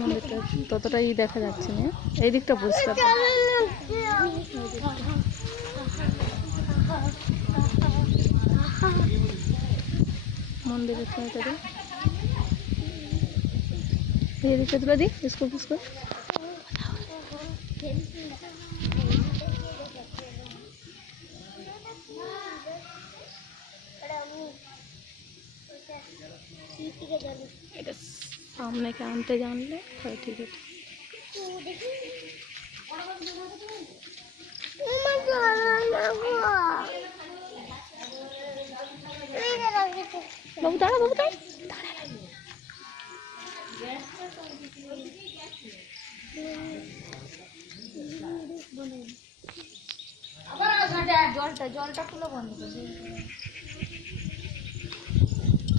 মন্দিরটা ততটাই দেখা যাচ্ছে না, এই দিকটা পরিষ্কার। मंदिर दी इसको किसको सामने के आनते जान ले तो ठीक है। बाबू दाड़ा बाबू दाड़ा জলটা খুলে বন্ধ করে